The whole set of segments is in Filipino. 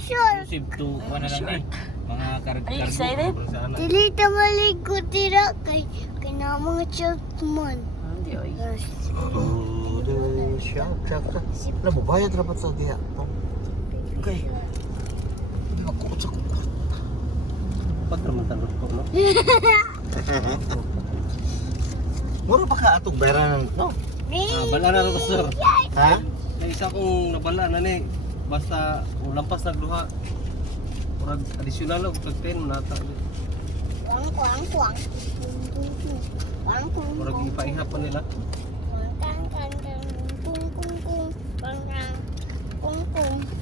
sure. Exclusive to ano lang eh. Mga Are you excited? Dili ta maligo tira kay mga child man. Hindi, oy. To the shop. Alam mo, bayad rapat sa diha. Okay. Hindi ako sa kupat. Pag naman tanong ko, no? Mura pa ka atong bayaran ng, no? Bala na rin ko, sir. Ha? May isa kong nabala na ni. Basta, kung lampas nagduha. Murag additional lang, kung 10, manata. Kuang. Murag ipaihap pa nila.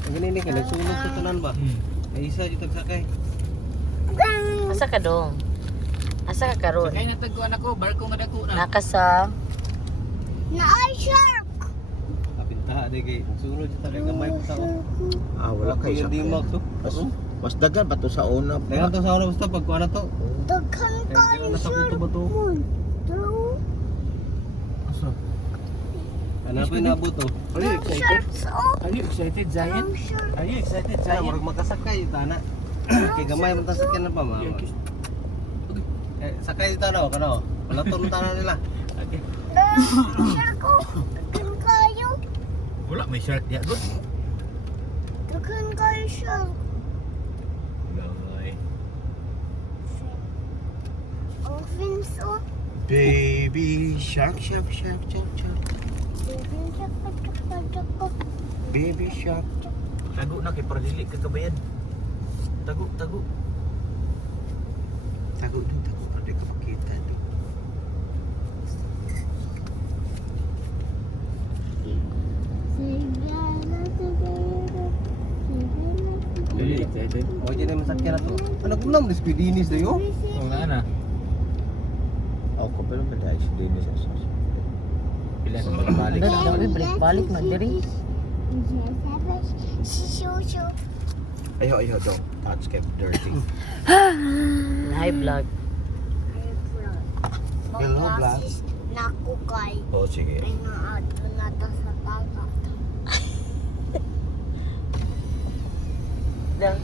Ang ganini ka, nagsulog sa tanan ba? May isa yung tagsakay. Asa ka dong? Asa ka karon? Sakay na tagkuhan ako, barko nga dako na. Nakasa. Naay shark. Kapintaha di kay, nagsulog sa tagay kamay pa tao. Wala kayo Yung sa dimag to. Mas dagan pa to sa una. Dagan to sa oras basta, pagkuhan na to. Daghan Kaya kayo nasa shark. kuto ba to? True. Ano pa inabot to? Sharks oh. Are you excited, Zion? Shark. Are you excited, Zion? Murag magkasakay, tana. Kay gamay man tasakyan na pa, ma. Sakay dito na, kano? Wala to tana nila. Okay. Shark oh. Daghan kayo. Wala may shark ya, good. Daghan kayo shark. Gaway. Oh, fins oh. Baby shark. Baby shark. Tago na kay para dili ka kabayan. Tago. Tago para di ka makita. Dili excited. O di na masakyan na to. Ano ko naman speedinis dayo? Wala na. Ako pero madai si Dennis sa. Pila sa balik. Balik na diri. Ayaw daw. Touch kept dirty. High vlog. Hello, Blas. Nakukay. Oh, sige. Ay naadto na to sa dagat. Dang.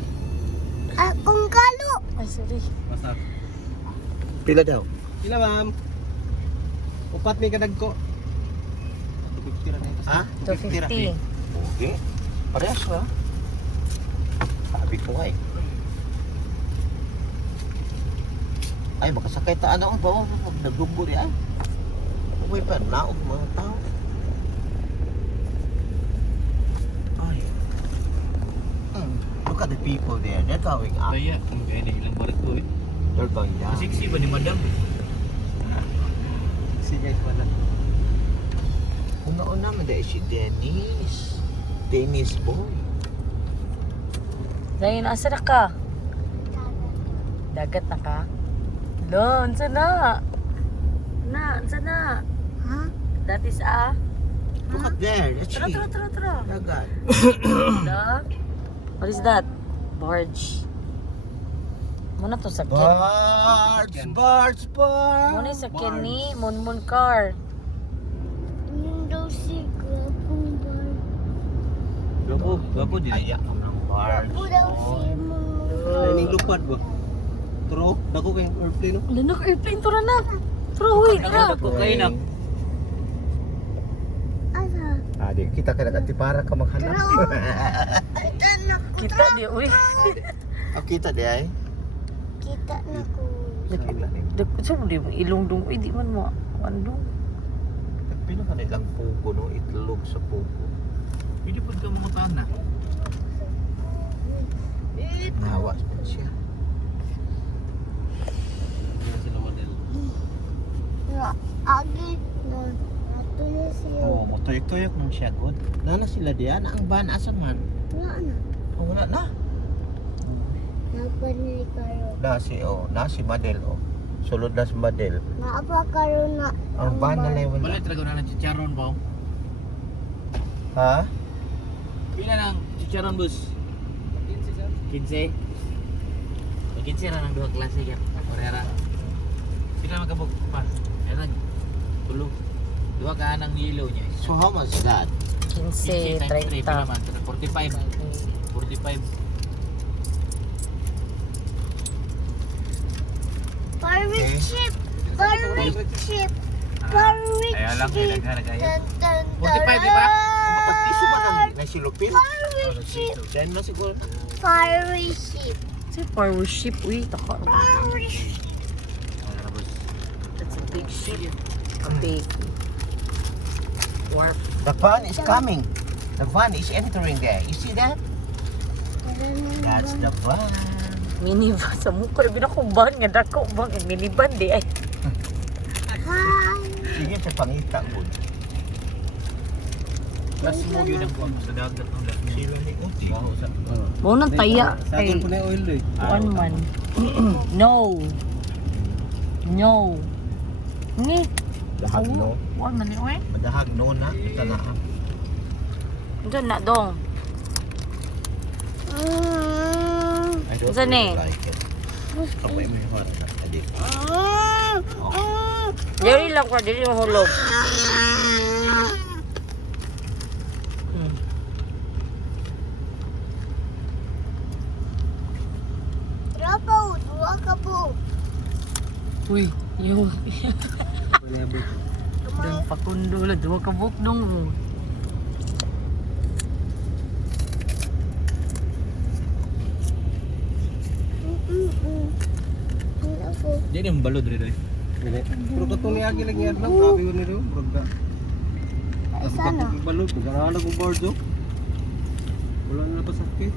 Akong kalo. Ay, sorry. Basta. Pila daw? Pila ma'am? Upat may kadag ko. Ha? 250. Okay. Parehas ba? Sabi ko ay. Ay, makasakay ta ano ang bawa pag nagumbo di ay. Uy pa, naog mga tao. Ay. Look at the people there. They're going up. Kaya, kung kaya na ilang barko eh. They're going down. Siksi ba ni madam? Sige, madam. Una-una man dahil si Dennis. Dennis boy. Zayn, asa na ka? Dagat na ka? Lo, unsa na? Unsa na? Ha? That is a. Look at there. That's she. Tara. Dagat. Da? What is that? Barge. Muna to sa kin. Barge. Muna sa kin ni Munmun car. Yung daw si Grapong Bar. Gapo din. Ayak ang barge. Grapo daw si Mumul. Lining lupad ba? Turo, dako kay airplane no? Lanok airplane to na. Tara, huy, tara. Dako kayo na. Asa? Di kita kena para ka maghanap. Kita na ko. Kita di, uy. Kita di ay. Kita na ko. So, di mo ilungdong, uy, di man mo. Andong. Pino ka nilang pugo no, itlog sa pugo. Pwede po ka mangutang na. Nawas pa siya. Yan sila model. Agi na. Ato na siya. Oh, motoy-toyok nang siya god. Nana sila diyan ang ban asa man. Wala na. Oh, wala na. Napanili kayo. Nasi Madel oh. Sulod na si Madel. Naapa kayo na. Ang ban na lang wala. Balik talaga na ng chicharon ba? Ha? Pila ng chicharon bus? 15. 15 ra ng duha klase ya. Parera. Pila magabog pa? Ay nag tulo. Duha ka nang yellow niya. So how much is that? 15, 30. 45. 45. ship. Pirate ship. Pirate Ayan lang, ship. nagharag kayo. Dun, dun, 45, di ba? Pag-iso ba na silupin? Pirate ship. Diyan na siguro. Pirate ship. Sa power ship. Uy, taka. Pirate ship. Ayan, boss. That's a big ship. A big wharf. The van is coming. The van is entering there. You see that? That's the van. Minivan. Sa mukha. Binakuban nga. Dako bang. Minivan di ay. Hi. Sige sa pangita mo. Plus mo yun ang kuwan mo sa dagat ng lap niya. Sila ni Uti. Baho sa... Maunang taya. Sa akin po na yung oil eh. Kuan man. No. No. Ni. Dahag no. Kuan man ni oy. Madahag no na. Tanaan. Diyan na dong. I don't Saan eh? Like it. Kapay mo yung heart na. Adi. Diri lang ko. Diri mahulog. Berapa? Dua kapu. Uy. Yung. Dong pakundo lang. Dua ka buk dong. Jadi yung balod rin eh. Pero katong niagi lang yan lang. Grabe yun nito. Bragda. Sana. Balot. Nagkarahan ako board oh. Wala na pasakit.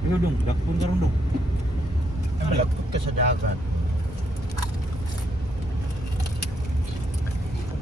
Ano dong? Dakpon ka rin dong. Malapot ka sa dagat.